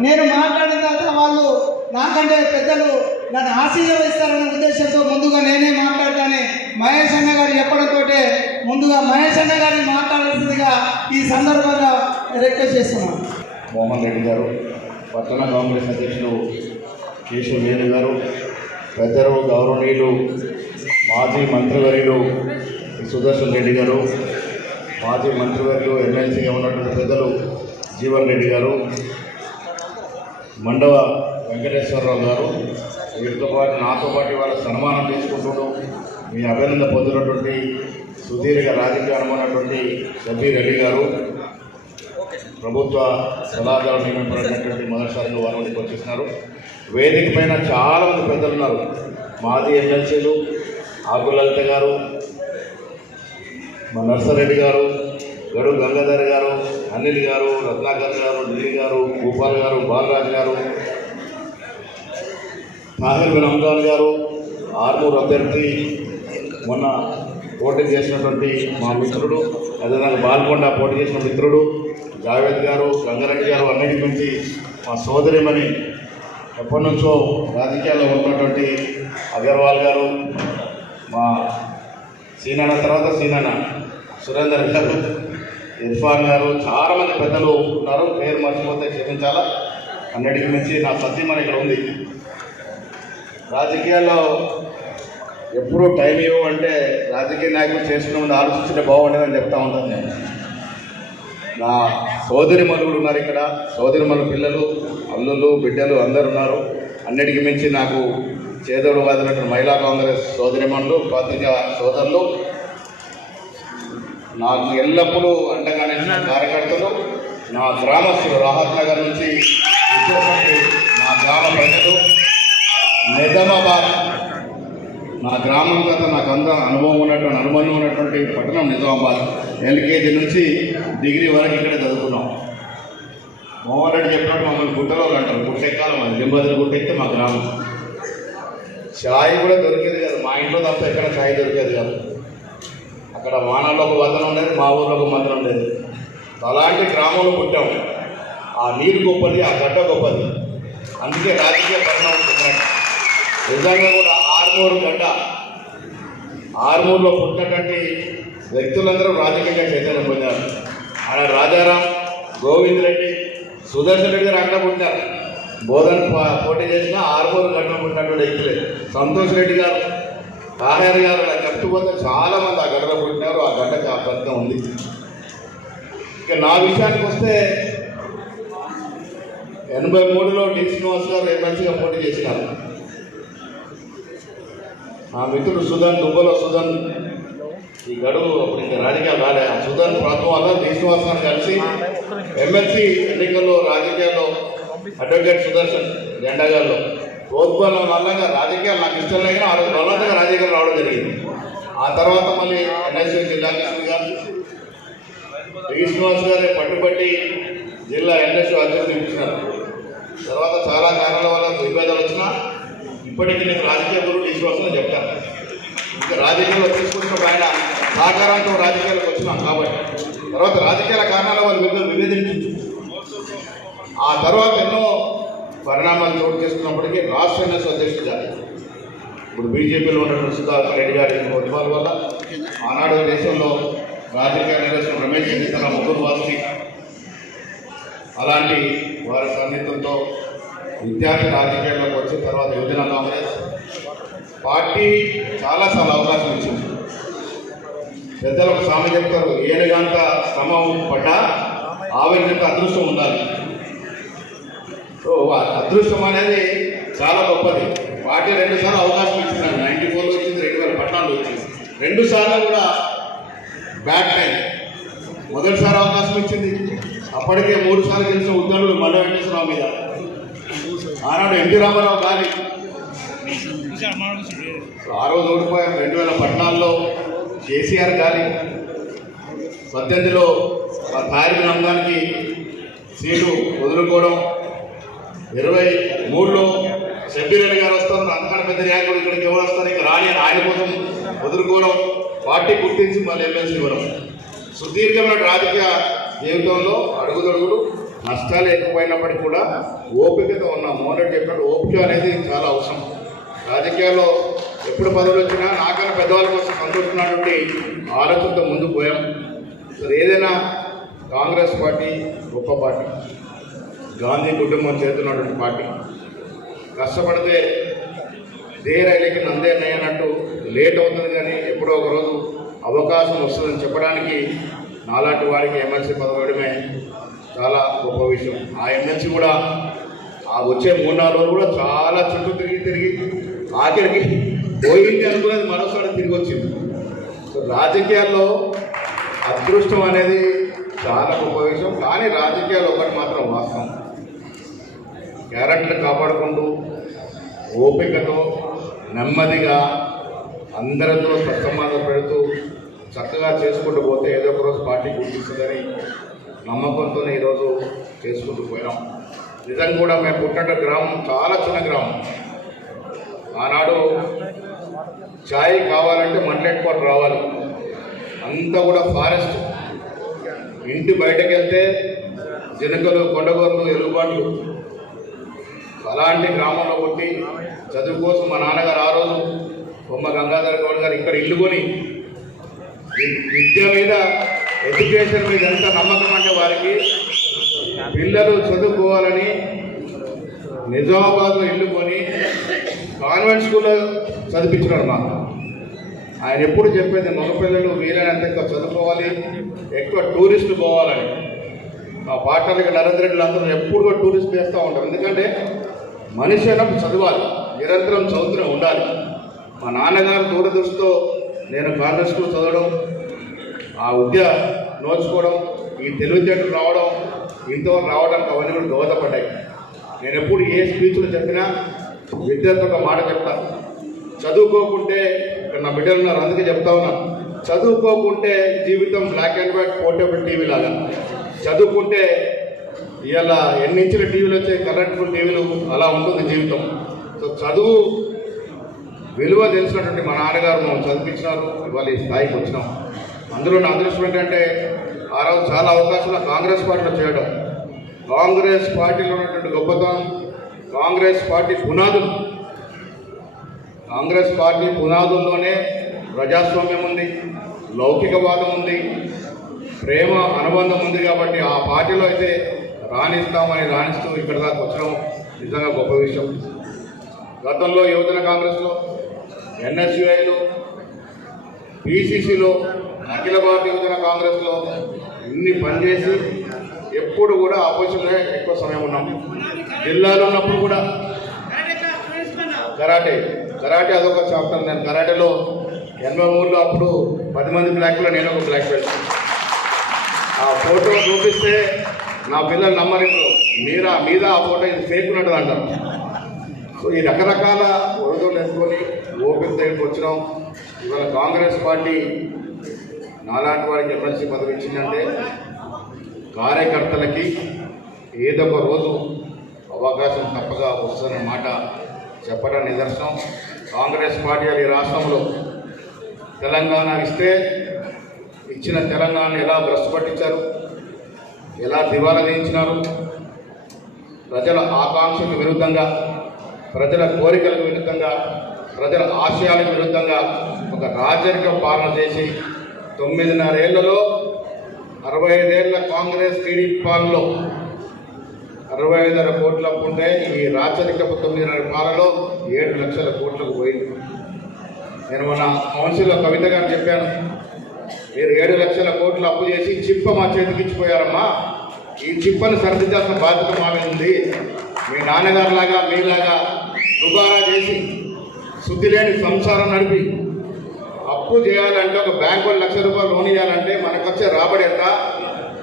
నేను మాట్లాడిన తర్వాత వాళ్ళు నాకంటే పెద్దలు నన్ను ఆశీర్వదిస్తారనే ఉద్దేశంతో ముందుగా నేనే మాట్లాడతానే మహేష్ అన్న గారు చెప్పడంతో ముందుగా మహేష్ అన్న గారిని మాట్లాడాల్సిందిగా ఈ సందర్భంగా రిక్వెస్ట్ చేస్తున్నాను. మోహన్ రెడ్డి గారు పట్టణ కాంగ్రెస్ అధ్యక్షులు కేశవ్ వేణు గారు పెద్దలు గౌరవనీయులు మాజీ మంత్రివర్యులు సుదర్శన్ రెడ్డి గారు మాజీ మంత్రివర్యులు ఎమ్మెల్సీగా ఉన్నటువంటి పెద్దలు జీవన్ రెడ్డి గారు మండవ వెంకటేశ్వరరావు గారు వీరితో పాటు నాతో పాటు వాళ్ళ సన్మానం తీసుకుంటూ మీ అభినందన పొందినటువంటి సుదీర్ఘ రాజకీయ అనుకున్నటువంటి సబీర్ రెడ్డి గారు ప్రభుత్వ సలహాదారు నియమించినటువంటి మొదటిసారిగా వారు ఇక్కడికి వచ్చేసినారు. వేదిక పైన చాలామంది పెద్దలు ఉన్నారు. మాజీ ఎమ్మెల్సీలు ఆకులలిత గారు మా నర్సరెడ్డి గారు గడు గంగాధర్ గారు అనిల్ గారు రత్నాకర్ గారు ఢిల్లీ గారు గోపాల్ గారు బాలరాజ్ గారు తాహిర్ బిన్ రంజాన్ గారు ఆర్మూర్ అభ్యర్థి మొన్న పోటీ చేసినటువంటి మా మిత్రుడు అదేవిధంగా బాల్కొండ పోటీ చేసిన మిత్రుడు జావేద్ గారు గంగారెడ్డి గారు అన్నిటి నుంచి మా సోదరిమని ఎప్పటి నుంచో రాజకీయాల్లో ఉన్నటువంటి అగర్వాల్ గారు మా సీనాన్న తర్వాత సీనాన్న సురేందర్ గారు ఇర్ఫాన్ గారు చాలా మంది పెద్దలు ఉన్నారు పేరు మర్చిపోతే క్షమించాలా? అన్నిటికి మించి నా సత్యమని ఇక్కడ ఉంది. రాజకీయాల్లో ఎప్పుడు టైం ఇవ్వమంటే రాజకీయ నాయకులు చేసుకునే ముందు బాగుండేదని చెప్తా ఉంటాను నేను. నా సోదరి మనుగుడు ఉన్నారు ఇక్కడ. సోదరి మన పిల్లలు అల్లులు బిడ్డలు అందరు ఉన్నారు. అన్నిటికీ మించి నాకు చేదోడు వాదినటువంటి మహిళా కాంగ్రెస్ సోదరిమణులు పత్రికా సోదరులు నాకు ఎల్లప్పుడూ అండగా నిలిచిన కార్యకర్తలు నా గ్రామస్తులు రాహత్ నగర్ నుంచి నా గ్రామ ప్రజలు నిజామాబాద్ నా గ్రామం గత నాకు అంత అనుభవం ఉన్నటువంటి అనుబంధం ఉన్నటువంటి పట్టణం నిజామాబాద్. ఎల్కేజీ నుంచి డిగ్రీ వరకు ఇక్కడే చదువుకున్నాం. మోహన్ రెడ్డి చెప్పినట్టు మమ్మల్ని గుట్టలో అంటారు. గుట్టెక్కాలం అది లింబద్రి గుట్టెక్కితే మా గ్రామం. ఛాయ్ కూడా దొరికేది కాదు. మా ఇంట్లో తప్ప ఎక్కడ ఛాయ్ దొరికేది కాదు. అక్కడ వానాల్లో ఒక వంతన ఉండేది మా ఊర్లో ఒక మంత్రం ఉండేది అలాంటి గ్రామంలో పుట్టాము. ఆ నీరు గొప్పది ఆ గడ్డ గొప్పది. అందుకే రాజకీయ పరిణామం చెప్పినట్టు నిజంగా కూడా ఆర్మూరు గడ్డ ఆర్మూరులో పుట్టినటువంటి వ్యక్తులందరూ రాజకీయంగా చైతన్యం పొందారు. ఆయన రాజారాం గోవింద్ రెడ్డి సుదర్శన్ రెడ్డి గారు అక్కడ పుట్టారు. బోధన పోటీ చేసిన ఆర్మూరు గడ్డ పుట్టినటువంటి వ్యక్తులే. సంతోష్ రెడ్డి గారు కాహేర్ గారు ఇలా చెప్తుపోతే చాలా మంది ఆ గడ్డ పుట్టినారు ఆ గడ్డకి ఆ ఫలితం ఉంది. ఇక నా విషయానికి వస్తే ఎనభై మూడులో డి శ్రీనివాస్ గారు ఎమ్మెల్సీగా పోటీ చేసినారు. ఆ మిత్రుడు సుధన్ దుబ్బలో సుధన్ ఈ గడువు అప్పుడు ఇంకా రాజకీయాలు రాలే ఆ సుధన్ ప్రాంతం వల్ల డి శ్రీనివాస్ గారు కలిసి ఎమ్మెల్సీ ఎన్నికల్లో రాజకీయాల్లో అడ్వకేట్ సుదర్శన్ జెండాగాల్లో ప్రోద్బలం వల్ల రాజకీయాలు నాకు ఇష్టం లేక ఆ రోజు బలవంతంగా రాజకీయాలు రావడం జరిగింది. ఆ తర్వాత మళ్ళీ ఎన్ఎస్సీ జిల్లా కృష్ణ గారు శ్రీనివాస్ గారే పట్టుబట్టి జిల్లా ఎన్ఎస్యూ అధ్యక్షుడు ఇచ్చినారు. తర్వాత చాలా కారణాల వల్ల విభేదాలు వచ్చినా ఇప్పటికీ నేను రాజకీయ గురువులు డి అని చెప్తాను ఇంకా రాజకీయాలు తీసుకుంటున్న ఆయన సహకారంతో రాజకీయాలకు వచ్చినాం కాబట్టి. తర్వాత రాజకీయాల కారణాల వల్ల విభేదించు ఆ తర్వాత ఎన్నో పరిణామాలు చోటు చేసుకున్నప్పటికీ రాష్ట్ర స్వదేశం అధ్యక్షుడు జారీ. ఇప్పుడు బీజేపీలో ఉన్నటువంటి సుధాకర్ రెడ్డి గారి ఉద్యమాల వల్ల ఆనాడు దేశంలో రాజకీయ నిరసన రమేష్ రెడ్డి తన ముగ్గురు వాసి అలాంటి వారి సన్నిహితంతో విద్యార్థి రాజకీయాల్లోకి వచ్చిన తర్వాత యువజన కాంగ్రెస్ పార్టీ చాలాసార్లు అవకాశం ఇచ్చింది. పెద్దలు ఒక సామె చెప్తారు ఏనుగంత శ్రమం పడ్డా ఆవేదనకు అదృష్టం ఉండాలి. సో అదృష్టం అనేది చాలా గొప్పది. పార్టీ రెండు సార్లు అవకాశం ఇచ్చినారు నైన్టీ ఫోర్లో వచ్చింది రెండు వేల పద్నాలుగులో వచ్చింది. రెండు సార్లు కూడా బ్యాక్ టైం. మొదటిసారి అవకాశం ఇచ్చింది. అప్పటికే మూడు సార్లు గెలిచిన ఉద్యోగులు మల్ల వెంకటేశ్వరరావు మీద. ఆనాడు ఎన్టీ రామారావు గారి. ఆ రోజు ఓడిపోయాం. రెండు వేల పద్నాలుగులో కేసీఆర్ గారి పద్దెనిమిదిలో ఆ తారీఖు సీటు వదులుకోవడం ఇరవై మూడులో షబ్బీర్ గారు వస్తారు. అంతకన్నా పెద్ద నాయకుడు ఇక్కడికి ఎవరు వస్తారు? ఇంకా రాని ఆయన కోసం వదులుకోవడం పార్టీ గుర్తించి మళ్ళీ ఎమ్మెల్సీ ఇవ్వడం సుదీర్ఘమైన రాజకీయ జీవితంలో అడుగుదడుగులు నష్టాలు లేకపోయినప్పటికీ కూడా ఓపికతో ఉన్న మోహన్ చెప్పినట్టు ఓపిక అనేది చాలా అవసరం. రాజకీయాల్లో ఎప్పుడు పదవులు వచ్చినా నాకన్నా పెద్దవాళ్ళ కోసం సంతోషించినటువంటి ఆలోచనతో ముందుకు పోయాం. అసలు ఏదైనా కాంగ్రెస్ పార్టీ గొప్ప పార్టీ. గాంధీ కుటుంబం చేస్తున్నటువంటి పార్టీ. కష్టపడితే దే రైలుకి నందే అన్నట్టు లేట్ అవుతుంది కానీ ఎప్పుడో ఒకరోజు అవకాశం వస్తుందని చెప్పడానికి నాలాంటి వారికి ఎమ్మెల్సీ పదవడమే చాలా గొప్ప విషయం. ఆ ఎమ్మెల్సీ కూడా ఆ వచ్చే మూడు నాలుగు రోజులు కూడా చాలా చుట్టూ తిరిగి తిరిగి ఆఖరికి పోయింది అనుకునేది మరోసారి తిరిగి వచ్చింది. సో రాజకీయాల్లో అదృష్టం అనేది చాలా గొప్ప విషయం. కానీ రాజకీయాలు ఒకటి మాత్రం వాస్తవం. క్యారెక్టర్ కాపాడుకుంటూ ఓపికతో నెమ్మదిగా అందరితో సత్సంబంధం పెడుతూ చక్కగా చేసుకుంటూ పోతే ఏదో ఒక రోజు పార్టీ గుర్తిస్తుందని నమ్మకంతో ఈరోజు చేసుకుంటూ పోయినాం. నిజంగా కూడా మేము పుట్టిన గ్రామం చాలా చిన్న గ్రామం. ఆనాడు ఛాయ్ కావాలంటే మండలెట్టుకొని రావాలి. అంతా కూడా ఫారెస్ట్. ఇంటి బయటకు వెళ్తే జనకలు కొండగోర్లు ఎలుగుబాట్లు అలాంటి గ్రామంలో పుట్టి చదువు కోసం మా నాన్నగారు ఆ రోజు బొమ్మ గంగాధర గౌడ్ గారు ఇక్కడ ఇల్లు కొని విద్య మీద ఎడ్యుకేషన్ మీద ఎంత నమ్మకం అంటే వారికి పిల్లలు చదువుకోవాలని నిజామాబాద్లో ఇల్లు కొని కాన్వెంట్ స్కూల్లో చదివించినాడు మాకు ఆయన ఎప్పుడు చెప్పేది మగపిల్లలు వీలైనంత ఎక్కువ చదువుకోవాలి ఎక్కువ టూరిస్టులు పోవాలని. మా పార్ట్నర్లకి నరేంద్ర రెడ్డి అందరూ ఎప్పుడు కూడా టూరిస్ట్ చేస్తూ ఉంటారు. ఎందుకంటే మనిషి అయినప్పుడు చదవాలి నిరంతరం చదువుతూనే ఉండాలి. మా నాన్నగారు దూరదృష్టితో నేను కాంగ్రెస్ స్కూల్ చదవడం ఆ విద్య నోచుకోవడం ఈ తెలివితేటలు రావడం ఇంతవరకు రావడానికి అవన్నీ కూడా దోహదపడ్డాయి. నేను ఎప్పుడు ఏ స్పీచ్లు చెప్పినా విద్యార్థి ఒక మాట చెప్తాను చదువుకోకుంటే ఇక్కడ నా బిడ్డలు ఉన్నారు అందుకే చెప్తా ఉన్నాను చదువుకోకుంటే జీవితం black and white portable TV లాగా. చదువుకుంటే ఇవాళ ఎన్నించిన టీవీలు వచ్చాయి కలర్ఫుల్ టీవీలు అలా ఉంటుంది జీవితం. సో చదువు విలువ తెలిసినటువంటి మా నాన్నగారు మమ్మల్ని చదివించినారు ఇవాళ ఈ స్థాయికి వచ్చినాం. అందులో నా అదృష్టం ఏంటంటే ఆ రోజు చాలా అవకాశాలు కాంగ్రెస్ పార్టీలో చేయడం. కాంగ్రెస్ పార్టీలో ఉన్నటువంటి గొప్పతనం కాంగ్రెస్ పార్టీ పునాదులు. కాంగ్రెస్ పార్టీ పునాదుల్లోనే ప్రజాస్వామ్యం ఉంది లౌకికవాదం ఉంది ప్రేమ అనుబంధం ఉంది కాబట్టి ఆ పార్టీలో అయితే రాణిస్తామని రాణిస్తూ ఇక్కడ దాకా వచ్చడం నిజంగా గొప్ప విషయం. గతంలో యువజన కాంగ్రెస్లో ఎన్ఎస్యుఐలో పిసిసిలో అఖిల భారత యువజన కాంగ్రెస్లో ఇన్ని పనిచేసి ఎప్పుడు కూడా ఆపోజిషన్లో ఎక్కువ సమయం ఉన్నాం. జిల్లాలో ఉన్నప్పుడు కూడా కరాటే కరాటే అదొక చాప్టర్. నేను కరాటేలో ఎనభై మూడులో అప్పుడు పది మంది బ్లాక్లో నేను ఒక బ్లాక్ బెల్ట్. ఆ ఫోటో చూపిస్తే నా పిల్లలు నమ్మరు మీరా మీద ఆ ఫోటో ఇది ఫేక్ ఉన్నట్టు అంటారు. సో ఈ రకరకాల వరదలు ఎత్తుకొని ఓపెన్ దగ్గరికి వచ్చినాం. ఇవాళ కాంగ్రెస్ పార్టీ నాలాంటి వారికి ఎమ్మెల్సీ పదవి ఇచ్చిందంటే కార్యకర్తలకి ఏదో ఒక రోజు అవకాశం తప్పగా వస్తుందనే మాట చెప్పడం నిదర్శనం. కాంగ్రెస్ పార్టీ ఈ రాష్ట్రంలో తెలంగాణ ఇస్తే ఇచ్చిన తెలంగాణ ఎలా భ్రష్టు పట్టించారు ఎలా దివాలా వేయించినారు? ప్రజల ఆకాంక్షలకు విరుద్ధంగా ప్రజల కోరికలకు విరుద్ధంగా ప్రజల ఆశయాలకు విరుద్ధంగా ఒక రాజరిక పాలన చేసి తొమ్మిదిన్నరేళ్ళలో అరవై ఐదేళ్ళ కాంగ్రెస్ టీడీపీ పాలనలో అరవై ఐదున్నర కోట్ల ఉంటే ఈ రాచరికపు తొమ్మిదిన్నర పాలలో ఏడు లక్షల కోట్లకు పోయింది. నేను మన కౌన్సిల్లో కవిత గారు చెప్పాను మీరు ఏడు లక్షల కోట్లు అప్పు చేసి చిప్ప మా చేతికి ఇచ్చిపోయారమ్మా. ఈ చిప్పను సరిదిద్దాల్సిన బాధ్యత మా ఉంది. మీ నాన్నగారులాగా మీలాగా దుబారా చేసి శుద్ధి లేని సంసారం నడిపి అప్పు చేయాలంటే ఒక బ్యాంకు వాళ్ళు లక్ష రూపాయలు లోన్ ఇవ్వాలంటే మనకు వచ్చే రాబడి ఎంత?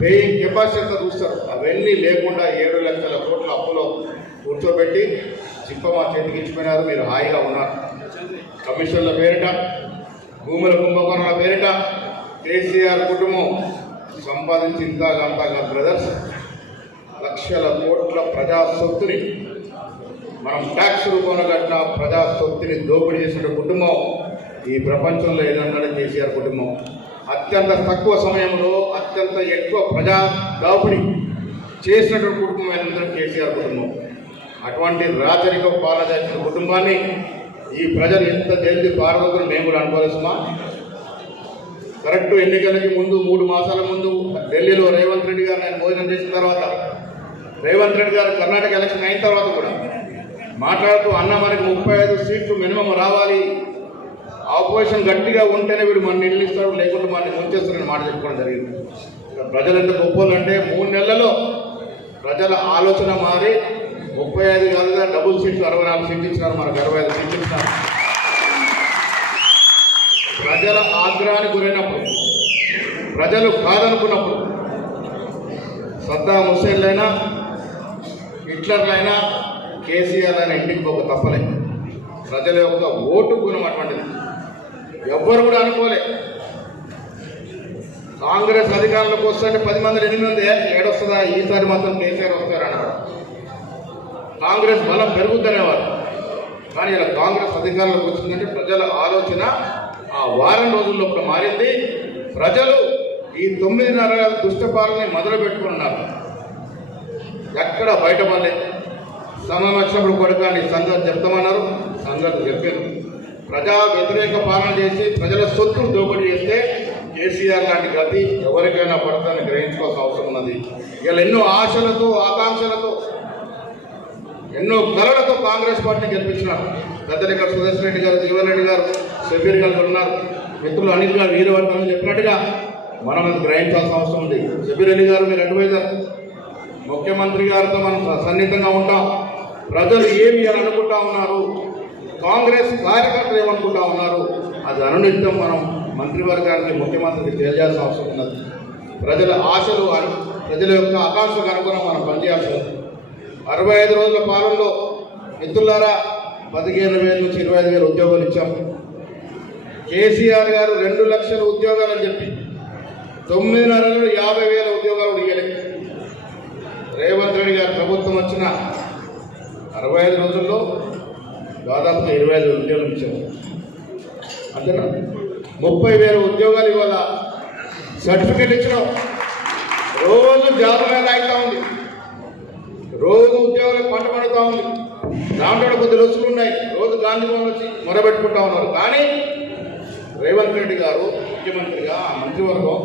పేయింగ్ కెపాసిటీ ఎంత చూస్తారు? అవన్నీ లేకుండా ఏడు లక్షల కోట్ల అప్పులో కూర్చోబెట్టి చిప్ప మా చేతికి ఇచ్చిపోయినారు. మీరు హాయిగా ఉన్నారు. కమిషన్ల పేరిట భూముల కుంభకోణాల పేరిట కేసీఆర్ కుటుంబం సంపాదించిందాగా అంతగా బ్రదర్స్ లక్షల కోట్ల ప్రజా సొత్తుని మనం ట్యాక్స్ రూపంలో కట్టిన ప్రజా సొత్తుని దోపిడీ చేసిన కుటుంబం ఈ ప్రపంచంలో ఏదన్నా కేసీఆర్ కుటుంబం. అత్యంత తక్కువ సమయంలో అత్యంత ఎక్కువ ప్రజా దోపిడీ చేసినటువంటి కుటుంబం ఏంటంటే కేసీఆర్ కుటుంబం. అటువంటి రాజరిక పాలన చేసిన కుటుంబాన్ని ఈ ప్రజలు ఎంత తెలిసి భారతదేశం మేము కూడా అనుకోవాల్సిమా కరెక్ట్ ఎన్నికలకి ముందు మూడు మాసాల ముందు ఢిల్లీలో రేవంత్ రెడ్డి గారు ఆయన భోజనం చేసిన తర్వాత రేవంత్ రెడ్డి గారు కర్ణాటక ఎలక్షన్ అయిన తర్వాత కూడా మాట్లాడుతూ అన్న మనకి ముప్పై ఐదు సీట్లు మినిమం రావాలి. ఆపోజిషన్ గట్టిగా ఉంటేనే వీడు మన ఇల్లు ఇస్తాడు లేకుంటే మన ముంచేస్తాడని మాట చెప్పుకోవడం జరిగింది. ఇక ప్రజలు ఎంత గొప్పలంటే మూడు నెలల్లో ప్రజల ఆలోచన మారి ముప్పై ఐదు కాదుగా డబుల్ సీట్లు అరవై నాలుగు సీట్లు ఇచ్చినారు మనకు అరవై ఐదు సీట్లు ఇచ్చినారు. ప్రజల ఆగ్రహానికి గురైనప్పుడు ప్రజలు కాదనుకున్నప్పుడు సద్దాం హుస్సేన్లైనా హిట్లర్లైనా కేసీఆర్ అయినా ఇంటికి పోక తప్పలే. ప్రజల యొక్క ఓటు గుణం అటువంటిది. ఎవ్వరు కూడా అనుకోలే. కాంగ్రెస్ అధికారంలోకి వస్తుంటే పది మంది ఎనిమిది మంది ఏడొస్తుందా? ఈసారి మాత్రం కేసీఆర్ వస్తారన్నారు కాంగ్రెస్ బలం పెరుగుద్దనేవారు. కానీ ఇలా కాంగ్రెస్ అధికారంలోకి వచ్చిందంటే ప్రజల ఆలోచన ఆ వారం రోజుల్లో మారింది. ప్రజలు ఈ తొమ్మిదిన్నర దుష్టపాలని మొదలు పెట్టుకున్నారు. ఎక్కడ బయటపడలే సమయం వచ్చినప్పుడు కొడుకాన్ని సంగతి చెప్తామన్నారు. సంగతి చెప్పారు. ప్రజా వ్యతిరేక పాలన చేసి ప్రజల సొత్తును దోపిడీ చేస్తే కేసీఆర్ లాంటి గతి ఎవరికైనా పడతాన్ని గ్రహించుకోవాల్సిన అవసరం ఉన్నది. ఇలా ఎన్నో ఆశలతో ఆకాంక్షలతో ఎన్నో కలలతో కాంగ్రెస్ పార్టీని గెలిపించినారు. పెద్దలు ఇక్కడ సుదర్శన్ రెడ్డి గారు జీవన్ రెడ్డి గారు షబీర్ గారు ఉన్నారు. మిత్రులు అనిల్ గారు వీరవర్ధన్ చెప్పినట్టుగా మనం అది గ్రహించాల్సిన అవసరం ఉంది. షబీర్ అలీ గారు? మీరు అడ్వైజర్ ముఖ్యమంత్రి గారితో మనం సన్నిహితంగా ఉంటాం. ప్రజలు ఏమి అని అనుకుంటా ఉన్నారు? కాంగ్రెస్ కార్యకర్తలు ఏమనుకుంటా ఉన్నారు? అది అనునిత్యం మనం మంత్రివర్గానికి ముఖ్యమంత్రికి తెలియాల్సిన అవసరం ఉన్నది. ప్రజల ఆశలు ప్రజల యొక్క ఆకాంక్షలకు అనుగుణం మనం పనిచేయాల్సి ఉంది అరవై ఐదు రోజుల పాలనలో మిత్రులారా పదిహేను వేల నుంచి ఇరవై ఐదు వేల ఉద్యోగాలు ఇచ్చాం. కేసీఆర్ గారు రెండు లక్షల ఉద్యోగాలు అని చెప్పి తొమ్మిదిన్నరలో యాభై వేల ఉద్యోగాలు ఇవ్వలేదు రేవంత్ రెడ్డి గారు ప్రభుత్వం వచ్చిన అరవై ఐదు రోజుల్లో దాదాపుగా ఇరవై ఐదు ఉద్యోగాలు ఇచ్చారు. అంతేనా? ముప్పై వేల ఉద్యోగాలు ఇవాళ సర్టిఫికెట్ ఇచ్చినాం. రోజు జాబ్ మీద అవుతా ఉంది. రోజు ఉద్యోగాలకు పంట పడుతూ ఉంది. దాంట్లో కొద్ది లొసులు ఉన్నాయి. రోజు గాంధీ భవన్ వచ్చి మొరబెట్టుకుంటా ఉన్నారు. కానీ రేవంత్ రెడ్డి గారు ముఖ్యమంత్రిగా ఆ మంత్రివర్గం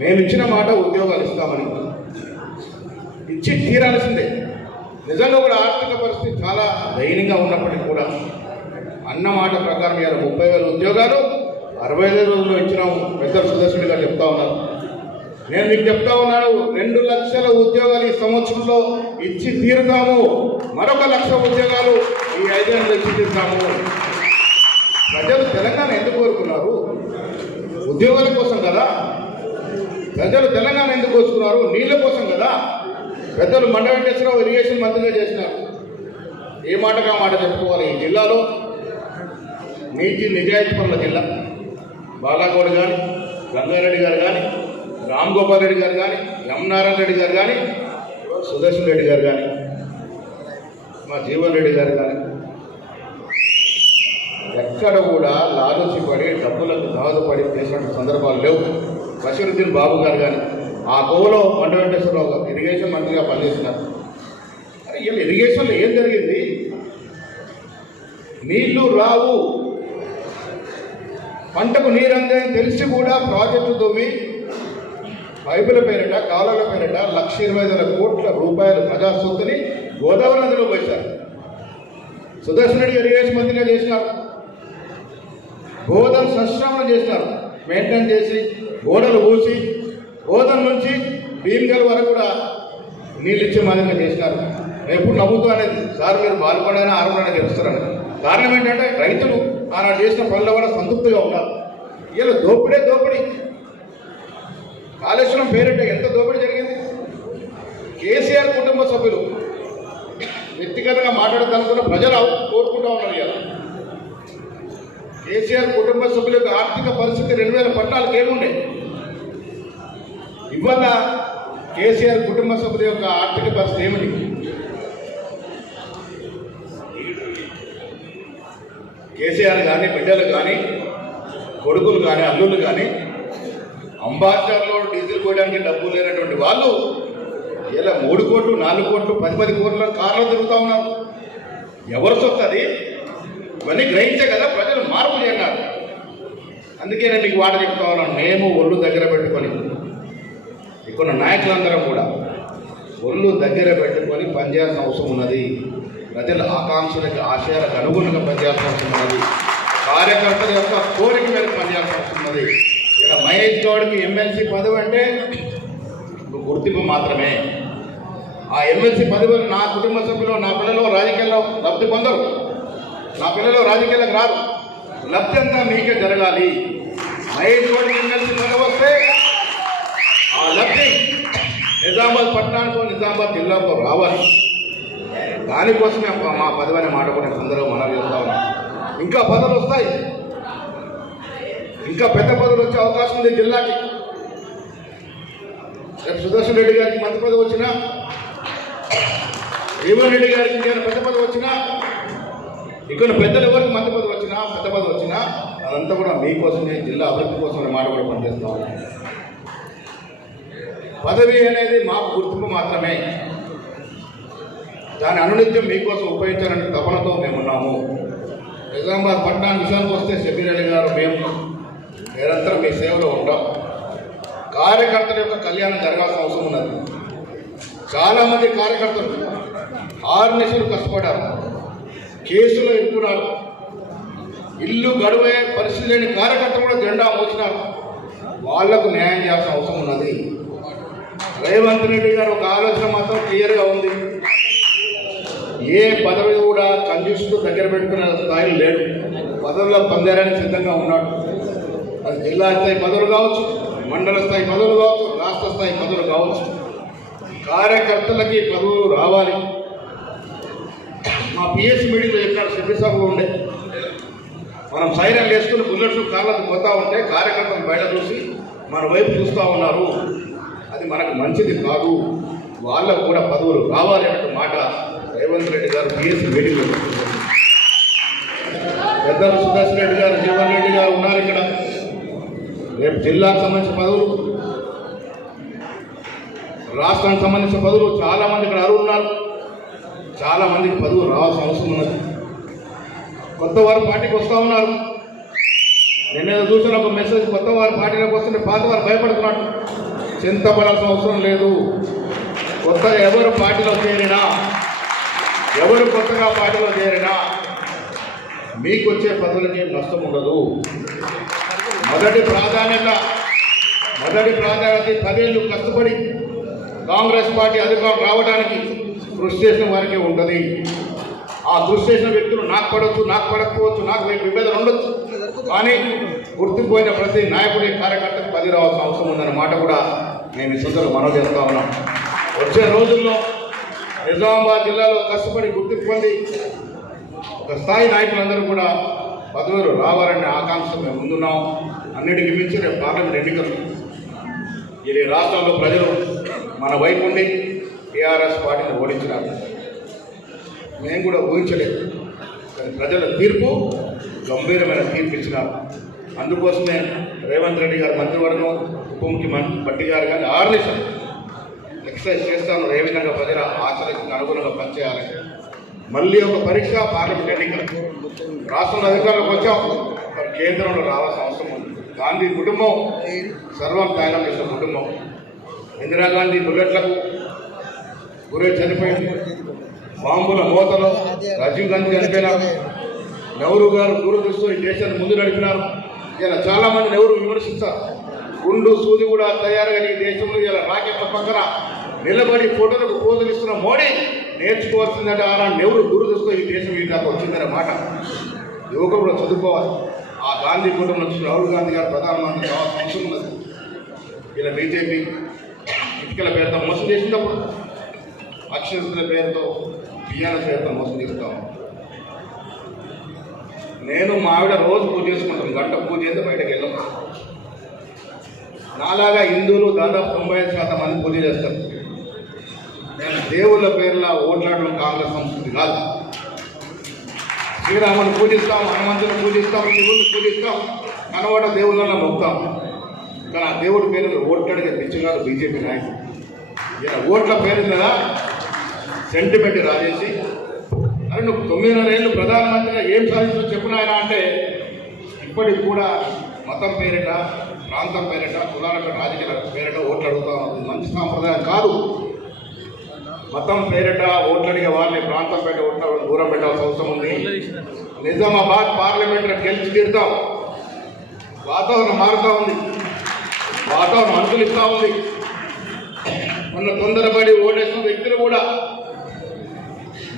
మేము ఇచ్చిన మాట ఉద్యోగాలు ఇస్తామని. ఇచ్చి తీరాల్సిందే. నిజంగా కూడా ఆర్థిక పరిస్థితి చాలా దయనీయంగా ఉన్నప్పటికీ కూడా అన్న మాట ప్రకారం ఇవాళ ముప్పై వేల ఉద్యోగాలు అరవై ఐదు రోజుల్లో ఇచ్చినాము పెద్ద సుదర్శన్ గారు చెప్తా ఉన్నారు. నేను మీకు చెప్తా ఉన్నాను రెండు లక్షల ఉద్యోగాలు ఈ సంవత్సరంలో ఇచ్చి తీరుతాము. మరొక లక్ష ఉద్యోగాలు ఈ ఐదేళ్ళు ఇచ్చి తీరుతాము. ప్రజలు తెలంగాణ ఎందుకు కోరుకున్నారు? ఉద్యోగాల కోసం కదా? ప్రజలు తెలంగాణ ఎందుకు కోరుకున్నారు? నీళ్ళ కోసం కదా? పెద్దలు మండ వెంకటేశ్వరరావు ఇరిగేషన్ మంత్రిగా చేసినారు ఏ మాటగా మాట చెప్పుకోవాలి? ఈ జిల్లాలో నీటి నిజాయితీ పనుల జిల్లా. బాలాగౌడ్ కానీ గంగారెడ్డి గారు కానీ రామ్ గోపాల్ రెడ్డి గారు కానీ ఎం నారాయణ రెడ్డి గారు కానీ సుదర్శన్ రెడ్డి గారు కానీ మా జీవన్ రెడ్డి గారు కానీ ఎక్కడ కూడా లాలూచి పడి డబ్బులకు దోహదపడి చేసిన సందర్భాలు లేవు. బషీరుద్దీన్ బాబు గారు కానీ ఆ కోవలో మండ వెంకటేశ్వరరావు గారు ఇరిగేషన్ మంత్రిగా పనిచేస్తున్నారు. అరే వీళ్ళు ఇరిగేషన్లో ఏం జరిగింది? నీళ్ళు రావు. పంటకు నీరు అందని తెలిసి కూడా ప్రాజెక్టు తవ్వి పైపుల పేరిట కాలువల పేరిట లక్ష ఇరవై వేల కోట్ల రూపాయలు ప్రజా సొత్తుని గోదావరి నదిలో పోశారు. సుదర్శన్ రెడ్డి ఇరిగేషన్ మంత్రిగా చేసినారు? గోదాం సంశ్రమణ చేసినారు. మెయింటైన్ చేసి గోడలు పూసి గోదాం నుంచి భీమ్గల్ వరకు కూడా నీళ్ళు ఇచ్చే మాదిరిగా చేసినారు. ఎప్పుడు నవ్వుతూ అనేది సార్ మీరు బాల్పడైనా ఆరుపడైనా గెలుస్తారని. కారణం ఏంటంటే రైతులు ఆనాడు చేసిన పనుల వల్ల సంతృప్తిగా ఉన్నారు. ఇలా దోపిడే దోపిడీ. కాళేశ్వరం పేరిట ఎంత దోపిడీ జరిగింది? కేసీఆర్ కుటుంబ సభ్యులు వ్యక్తిగతంగా మాట్లాడదనుకున్న ప్రజలు కోరుకుంటా ఉన్నారు ఇలా కేసీఆర్ కుటుంబ సభ్యుల యొక్క ఆర్థిక పరిస్థితి రెండు వేల పద్నాలుగు ఏముండే ఇవాళ కేసీఆర్ కుటుంబ సభ్యుల యొక్క ఆర్థిక పరిస్థితి ఏమిటి? కేసీఆర్ కానీ బిడ్డలు కానీ కొడుకులు కానీ అల్లుళ్ళు కానీ అంబాసిడర్లో డీజిల్ పోయడానికి డబ్బు లేనటువంటి వాళ్ళు ఇలా మూడు కోట్లు నాలుగు కోట్లు పది పది కోట్ల కార్లు తిరుగుతూ ఉన్నారు. ఎవరు సొత్తది ఇవన్నీ గ్రహించే కదా ప్రజలు మార్పు చేయన్నారు అందుకే నేను మీకు వాట చెప్తా ఉన్నాను మేము ఒళ్ళు దగ్గర పెట్టుకొని ఇక్కడ నాయకులందరం కూడా ఒళ్ళు దగ్గర పెట్టుకొని పనిచేయాల్సిన అవసరం ఉన్నది. ప్రజల ఆకాంక్షలకు ఆశయాలకు అనుగుణంగా పనిచేయాల్సిన అవసరం ఉన్నది. కార్యకర్తల యొక్క కోరిక మీద పనిచేయాల్సిన అవసరం ఇలా మహేష్ గౌడ్కి ఎమ్మెల్సీ పదవి అంటే గుర్తింపు మాత్రమే. ఆ ఎమ్మెల్సీ పదవులు నా కుటుంబ సభ్యులు నా పిల్లలు రాజకీయాల్లో లబ్ధి పొందరు. నా పిల్లలు రాజకీయాలకు రారు. లబ్ధి అంతా మీకే జరగాలి. మహేష్ గౌడ్కి ఎమ్మెల్సీ పదవి వస్తే ఆ లబ్ధి నిజామాబాద్ పట్టణానికో నిజామాబాద్ జిల్లాకో రావాలి. దానికోసమే మా- మా పదవి అనే మాట కూడా అందరూ మనవి చేస్తా ఉన్నాం ఇంకా పదవులు వస్తాయి. ఇంకా పెద్ద పదవులు వచ్చే అవకాశం ఉంది జిల్లాకి. రేపు సుదర్శన్ రెడ్డి గారికి మంత్రి పదవి వచ్చినా రేవంత్ రెడ్డి గారికి నేను పెద్ద పదవి వచ్చినా ఇక్కడ పెద్దలు ఎవరికి మంత్రి పదవి వచ్చినా పెద్ద పదవి వచ్చినా అదంతా కూడా మీకోసమే జిల్లా అభివృద్ధి కోసం మాట కూడా పనిచేస్తాం పదవి అనేది మాకు గుర్తింపు మాత్రమే. దాని అనునిత్యం మీకోసం ఉపయోగించాలనే తపనతో మేమున్నాము. నిజామాబాద్ పట్టణానికి విషయానికి వస్తే షబీర్ అలీ గారు మేము నిరంతరం మీ సేవలో ఉంటాం కార్యకర్తల యొక్క కళ్యాణం జరగాల్సిన అవసరం ఉన్నది. చాలామంది కార్యకర్తలు ఆరు నెలలు కష్టపడారు కేసులు ఎక్కున్నారు ఇల్లు గడువే పరిస్థితి లేని కార్యకర్తలు కూడా జెండా మోసినారు. వాళ్ళకు న్యాయం చేయాల్సిన అవసరం ఉన్నది. రేవంత్ రెడ్డి గారు ఒక ఆలోచన మాత్రం క్లియర్గా ఉంది. ఏ పదవి కూడా కంజూస్తూ దగ్గర పెట్టుకునే స్థాయిలో లేడు పదవిలో పొందారని సిద్ధంగా ఉన్నాడు. అది జిల్లా స్థాయి పదవులు కావచ్చు మండల స్థాయి పదవులు కావచ్చు రాష్ట్ర స్థాయి పదవులు కావచ్చు. కార్యకర్తలకి పదవులు రావాలి. మా పిఎస్ మీటింగ్లో చెప్పినాడు సభ్యసభలో ఉండే? మనం సైరన్ వేసుకుని బుల్లెట్లు కార్లకు పోతా ఉంటే కార్యకర్తలు బయట చూసి మన వైపు చూస్తూ ఉన్నారు. అది మనకు మంచిది కాదు. వాళ్ళకు కూడా పదవులు రావాలి అన్న మాట రేవంత్ రెడ్డి గారు పిఎస్సీ మీటింగ్లో పెద్దలు సుదర్శన్ రెడ్డి గారు జీవన్ రెడ్డి గారు ఉన్నారు ఇక్కడ. రేపు జిల్లాకు సంబంధించిన పదవులు రాష్ట్రానికి సంబంధించిన పదవులు చాలామంది ఇక్కడ అరువు ఉన్నారు. చాలామందికి పదవులు రావాల్సిన అవసరం ఉన్నది. కొత్త వారు పార్టీకి వస్తూ ఉన్నారు. నేను చూసిన ఒక మెసేజ్ కొత్త వారు పార్టీలోకి వస్తుంటే పాత వారు భయపడుతున్నాడు చింతపడాల్సిన అవసరం లేదు. కొత్తగా ఎవరు పార్టీలో చేరినా ఎవరు కొత్తగా పార్టీలో చేరినా మీకు వచ్చే పదవులకి నష్టం ఉండదు. మొదటి ప్రాధాన్యత మొదటి ప్రాధాన్యత పదేళ్ళు కష్టపడి కాంగ్రెస్ పార్టీ అధికారం రావడానికి కృషి చేసిన వారికే ఉంటుంది. ఆ కృషి చేసిన వ్యక్తులు నాకు పడవచ్చు నాకు పడకపోవచ్చు నాకు రేపు విభేదన ఉండొచ్చు. కానీ గుర్తిపోయిన ప్రతి నాయకుడి కార్యకర్తకు పది రావాల్సిన అవసరం ఉందన్న మాట కూడా నేను ఈ సొంతలు మనవి చేస్తా ఉన్నాం. వచ్చే రోజుల్లో నిజామాబాద్ జిల్లాలో కష్టపడి గుర్తింపు పొంది ఒక స్థాయి నాయకులందరూ కూడా పదవులు రావాలనే ఆకాంక్ష మేము ముందున్నాం. అన్నిటికీ మించి రేపు పార్లమెంట్ ఎన్నికలు. ఇది రాష్ట్రంలో ప్రజలు మన వైపు ఉండి టీఆర్ఎస్ పార్టీని ఓడించినారు. మేము కూడా ఊహించలేదు. కానీ ప్రజల తీర్పు గంభీరమైన తీర్పు ఇచ్చినారు. అందుకోసమే రేవంత్ రెడ్డి గారు మంత్రివర్గం ఉప ముఖ్యమంత్రి భట్టి గారు కానీ ఆర్నిషన్ ఎక్సర్సైజ్ చేస్తాను. ఏ విధంగా ప్రజల ఆచరణకు అనుగుణంగా పనిచేయాలి? మళ్ళీ ఒక పరీక్ష పార్లమెంట్ ఎన్నికలు. రాష్ట్రంలో అధికారంలోకి వచ్చాం. కేంద్రంలో రావాల్సిన అవసరం గాంధీ కుటుంబం సర్వం త్యాగం చేసిన కుటుంబం. ఇందిరాగాంధీ బుల్లెట్లకు గురే చనిపోయింది. బాంబుల మోతలో రాజీవ్ గాంధీ చనిపోయినారు నెహ్రూ గారు దూరదృష్టితో ఈ దేశాన్ని ముందు నడిపినారు. ఇలా చాలా మంది నెహ్రూ విమర్శిస్తారు. గుండు సూది కూడా తయారుగా ఈ దేశంలో ఇలా రాకెట్ల పక్కన నిలబడి ఫోటోలకు పోజులు ఇస్తున్న మోడీ నేర్చుకోవాల్సిందంటే ఆనాడు నెహ్రూ దూరదృష్టితో ఈ దేశం ఈ దాకా వచ్చిందనే మాట. యువకులు కూడా చదువుకోవాలి. ఆ గాంధీ కుటుంబం నుంచి రాహుల్ గాంధీ గారు ప్రధానమంత్రి కావాల్సిన అవసరం ఉన్నది. ఇలా బీజేపీ ఇటుకల పేరుతో మోసం చేసినప్పుడు అక్షరస్తుల పేరుతో బియ్యాల పేరుతో మోసం చేస్తాము నేను మా ఆవిడ రోజు పూజ చేసుకుంటాను గంట పూజ చేస్తే బయటకు వెళ్ళాం. నాలాగా హిందువులు దాదాపు తొంభై ఐదు శాతం మంది పూజ చేస్తారు. నేను దేవుళ్ళ పేర్ల ఓట్లాడడం కాంగ్రెస్ సంస్కృతి కాదు. శ్రీరాముని పూజిస్తాం హనుమంతుని పూజిస్తాం శివుని పూజిస్తాం కనబడ దేవుళ్ళని మొక్తాం కానీ ఆ దేవుడి పేరు ఓట్లాడితే పిచ్చిగాడు బీజేపీ నాయకుడు. ఈయన ఓట్ల పేరు మీద సెంటిమెంట్ రాజేసి అరే నువ్వు తొమ్మిదిన్నర ఏళ్ళు ప్రధానమంత్రిగా ఏం సాధించో చెప్పునాయన అంటే ఇప్పటికి కూడా మతం పేరిట ప్రాంతం పేరిట కులాల రాజకీయాల పేరిట ఓట్లు అడుగుతాం. మంచి సాంప్రదాయం కాదు. మతం పేరిట ఓట్లడిగే వారిని ప్రాంతం పేట ఓట్ల దూరం పెట్టాల్సిన అవసరం ఉంది. నిజామాబాద్ పార్లమెంట్లో గెలిచి తీరుతాం. వాతావరణం మారుతూ ఉంది. వాతావరణం అనుకూలిస్తూ ఉంది. మొన్న తొందరపడి ఓటేసిన వ్యక్తులు కూడా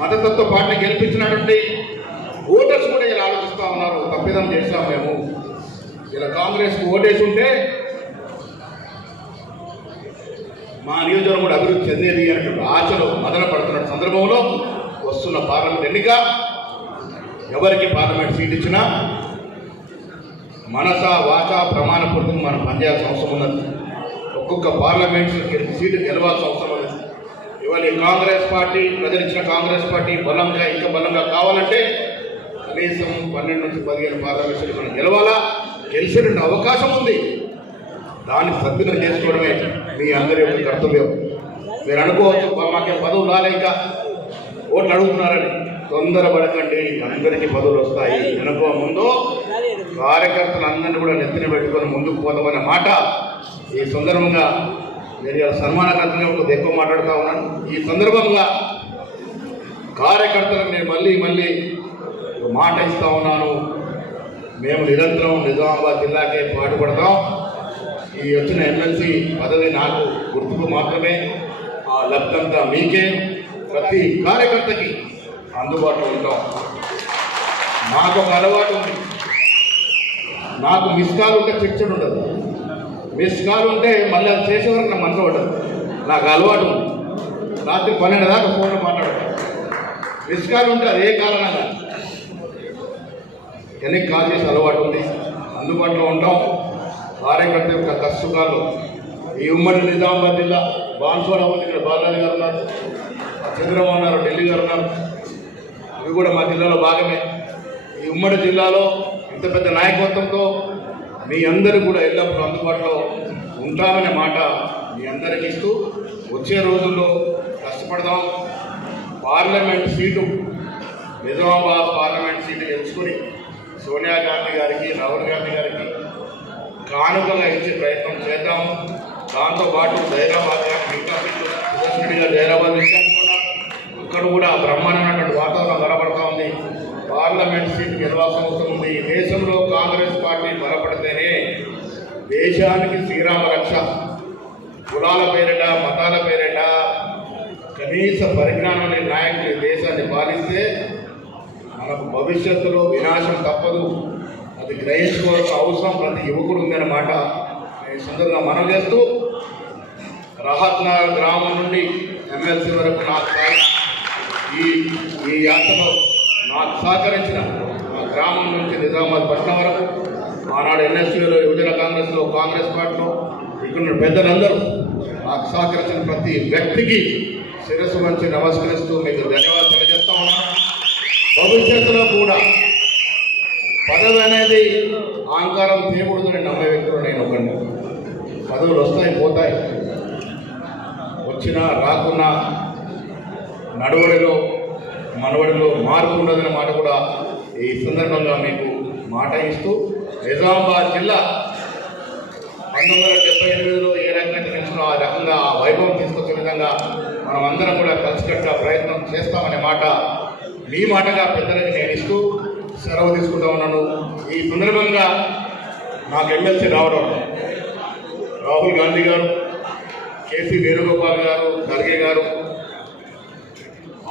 మతతత్వ పార్టీ గెలిపించినటువంటి ఓటర్స్ కూడా ఇలా ఆలోచిస్తూ ఉన్నారు. తప్పిదం చేశాం మేము. ఇలా కాంగ్రెస్కి ఓటేసి ఉంటే మా నియోజకవర్గం కూడా అభివృద్ధి చెందేది అనేటువంటి ఆశలు మదన పడుతున్న సందర్భంలో వస్తున్న పార్లమెంట్ ఎన్నిక. ఎవరికి పార్లమెంట్ సీట్ ఇచ్చినా మనస వాచ ప్రమాణపూర్వకంగా మనం పనిచేయాల్సిన అవసరం ఉన్నది. ఒక్కొక్క పార్లమెంట్ సీటు గెలవాల్సిన అవసరం ఉన్నది. ఇవాళ కాంగ్రెస్ పార్టీ ప్రజలిచ్చిన కాంగ్రెస్ పార్టీ బలంగా ఇంకా బలంగా కావాలంటే కనీసం పన్నెండు నుంచి పదిహేను పార్లమెంట్ సీట్లు మనం గెలవాలా? గెలిచేటువంటి అవకాశం ఉంది. దాన్ని సద్వినం చేసుకోవడమే మీ అందరి యొక్క కర్తవ్యం. మీరు అనుకోవచ్చు మాకే మాకేం పదవులు రాలే ఇంకా. ఓట్లు అడుగుతున్నారని. తొందరపడకండి అందరికీ పదవులు వస్తాయి. అనుకో ముందు కార్యకర్తలందరినీ కూడా నెత్తిన పెట్టుకొని ముందుకు పోతామన్న మాట ఈ సందర్భంగా నేను సన్మానకర్తగా ఒక ఎక్కువ మాట్లాడుతూ ఉన్నాను. ఈ సందర్భంగా కార్యకర్తలకు నేను మళ్ళీ మళ్ళీ మాట ఇస్తూ ఉన్నాను. మేము నిరంతరం నిజామాబాద్ జిల్లాకే పాటుపడతాం. ఈ వచ్చిన ఎమ్మెల్సీ పదవి నాకు గుర్తుకు మాత్రమే. ఆ లబ్ధంతా మీకే. ప్రతి కార్యకర్తకి అందుబాటులో ఉంటాం. నాకు ఒక అలవాటు ఉంది. నాకు మిస్ కాల్ ఉంటే శిక్షణ ఉండదు. మిస్ కాల్ ఉంటే మళ్ళీ అది చేసే వరకు నా మనసు ఉండదు నాకు అలవాటు ఉంది. రాత్రి పన్నెండు దాకా ఫోన్లో మాట్లాడతాను మిస్ కాల్ ఉంటే అది ఏ కారణంగా. ఎన్ని కాల్ చేసే అలవాటు ఉంది. అందుబాటులో ఉంటాం. కార్యకర్త యొక్క కష్టకాలు ఈ ఉమ్మడి నిజామాబాద్ జిల్లా బాన్సోర్ ఉంది ఇక్కడ బాలాజీ గారు ఉన్నారు చంద్రబాబు గారు ఢిల్లీ గారు ఉన్నారు. ఇవి కూడా మా జిల్లాలో భాగమే. ఈ ఉమ్మడి జిల్లాలో ఇంత పెద్ద నాయకత్వంతో మీ అందరూ కూడా ఎల్లప్పుడూ అందుబాటులో ఉంటామనే మాట మీ అందరికీ ఇస్తూ వచ్చే రోజుల్లో కష్టపడదాం. Parliament seat Nizamabad parliament seat గెలుచుకొని Sonia Gandhi గారికి రాహుల్ గాంధీ గారికి కానుకగా ఇచ్చే ప్రయత్నం చేద్దాము. దాంతోపాటు హైదరాబాద్ గారికి ఇంకా హైదరాబాద్ ఇక్కడ కూడా బ్రహ్మాండమైనటువంటి వాతావరణం బలపడతా ఉంది. పార్లమెంట్ సీట్ గెలవాల్సిన అవసరం ఉంది. ఈ దేశంలో కాంగ్రెస్ పార్టీ బలపడితేనే దేశానికి శ్రీరామ రక్ష. కులాల పేరిట మతాల పేరిట కనీస పరిజ్ఞానం లేని నాయకులు దేశాన్ని పాలిస్తే మనకు భవిష్యత్తులో వినాశం తప్పదు. అది గ్రహించుకోవాల్సిన అవసరం ప్రతి యువకుడు ఉందన్నమాట నేను ఈ సందర్భంగా మనం చేస్తూ రహత్నగర్ గ్రామం నుండి ఎమ్మెల్సీ వరకు నాకు ఈ ఈ యాత్రలో నాకు సహకరించిన మా గ్రామం నుంచి నిజామాబాద్ పట్టణం వరకు ఆనాడు ఎన్ఎస్యూలో యువజన కాంగ్రెస్లో కాంగ్రెస్ పార్టీలో ఇక్కడ పెద్దలందరూ నాకు సహకరించిన ప్రతి వ్యక్తికి శిరస్సు మంచి నమస్కరిస్తూ మీకు ధన్యవాదాలు తెలియజేస్తా ఉన్నా భవిష్యత్తులో కూడా పదవి అనేది అనుకోండి పదవులు వస్తాయి పోతాయి. వచ్చినా రాకున్నా నడవడిలో మనవడిలో మార్పు ఉండదనే మాట కూడా ఈ సందర్భంగా మీకు మాట ఇస్తూ నిజామాబాద్ జిల్లా పంతొమ్మిది వందల డెబ్బై ఎనిమిదిలో ఏ రకంగా నిలిచినో ఆ రకంగా ఆ వైభవం తీసుకొచ్చే విధంగా మనం అందరం కూడా కలిసికట్టుగా ప్రయత్నం చేస్తామనే మాట మీ మాటగా పెద్దలకి నేను ఇస్తూ సెలవు తీసుకుంటా ఉన్నాను. ఈ సందర్భంగా నాకు ఎమ్మెల్సీ రావడం. రాహుల్ గాంధీ గారు కేసీ వేణుగోపాల్ గారు ఖర్గే గారు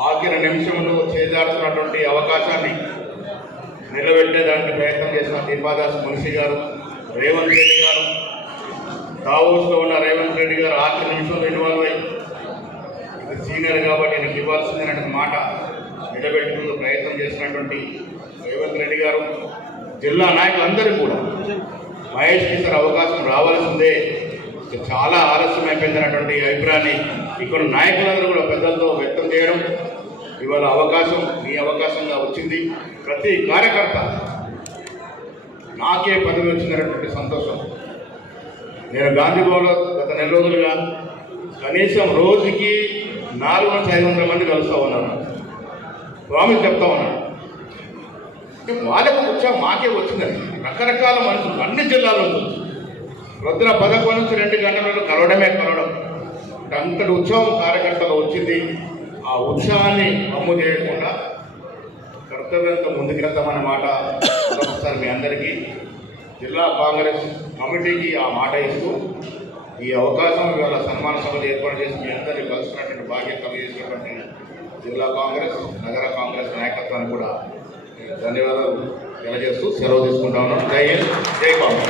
ఆఖరి నిమిషంలో చేజారుతున్నటువంటి అవకాశాన్ని నిలబెట్టేదానికి ప్రయత్నం చేసిన దీపాదాస్ మున్షి గారు రేవంత్ రెడ్డి గారు దావోస్లో ఉన్న రేవంత్ రెడ్డి గారు ఆఖరి నిమిషంలో ఇన్వాల్వ్ అయ్యి ఇది సీనియర్ కాబట్టి నేను ఇవ్వాల్సిందనే మాట నిలబెట్టుకునే ప్రయత్నం చేసినటువంటి రేవంత్ రెడ్డి గారు జిల్లా నాయకులందరూ కూడా మహేష్ కిషోర్ అవకాశం రావాల్సిందే. చాలా ఆలస్యం అయిపోయిందన్నటువంటి అభిప్రాయాన్ని ఇక్కడ నాయకులందరూ కూడా పెద్దలతో వ్యక్తం చేయడం ఇవాళ అవకాశం మీ అవకాశంగా వచ్చింది. ప్రతి కార్యకర్త నాకే పదవి వచ్చినటువంటి సంతోషం. నేను గాంధీ భవన్లో గత నెల రోజులుగా కనీసం రోజుకి నాలుగు నుంచి ఐదు వందల మంది కలుస్తూ ఉన్నాను. ప్రామిస్ చెప్తా ఉన్నాను. వాళ్ళకు వచ్చా మాకే వచ్చిందని. రకరకాల మనుషులు అన్ని జిల్లాలో రొద్దున పదకొండు నుంచి రెండు గంటలలో కలవడమే కలవడం. అంతటి ఉత్సవం కార్యకర్తలు వచ్చింది. ఆ ఉత్సవాన్ని అమ్ము చేయకుండా కర్తవ్యంతో ముందుకెళ్తామన్న మాట ఒకసారి మీ అందరికీ జిల్లా కాంగ్రెస్ కమిటీకి ఆ మాట ఇస్తూ ఈ అవకాశం ఇవాళ సన్మాన సభలు ఏర్పాటు చేసి మీ అందరినీ కలుసుకున్నటువంటి భాగ్యం కలిగేసినటువంటి జిల్లా కాంగ్రెస్ నగర కాంగ్రెస్ నాయకత్వాన్ని కూడా ధన్యవాదాలు. తెలియజేస్తూ సెలవు తీసుకుంటా ఉన్నాను జై హింద్ జై బాబు.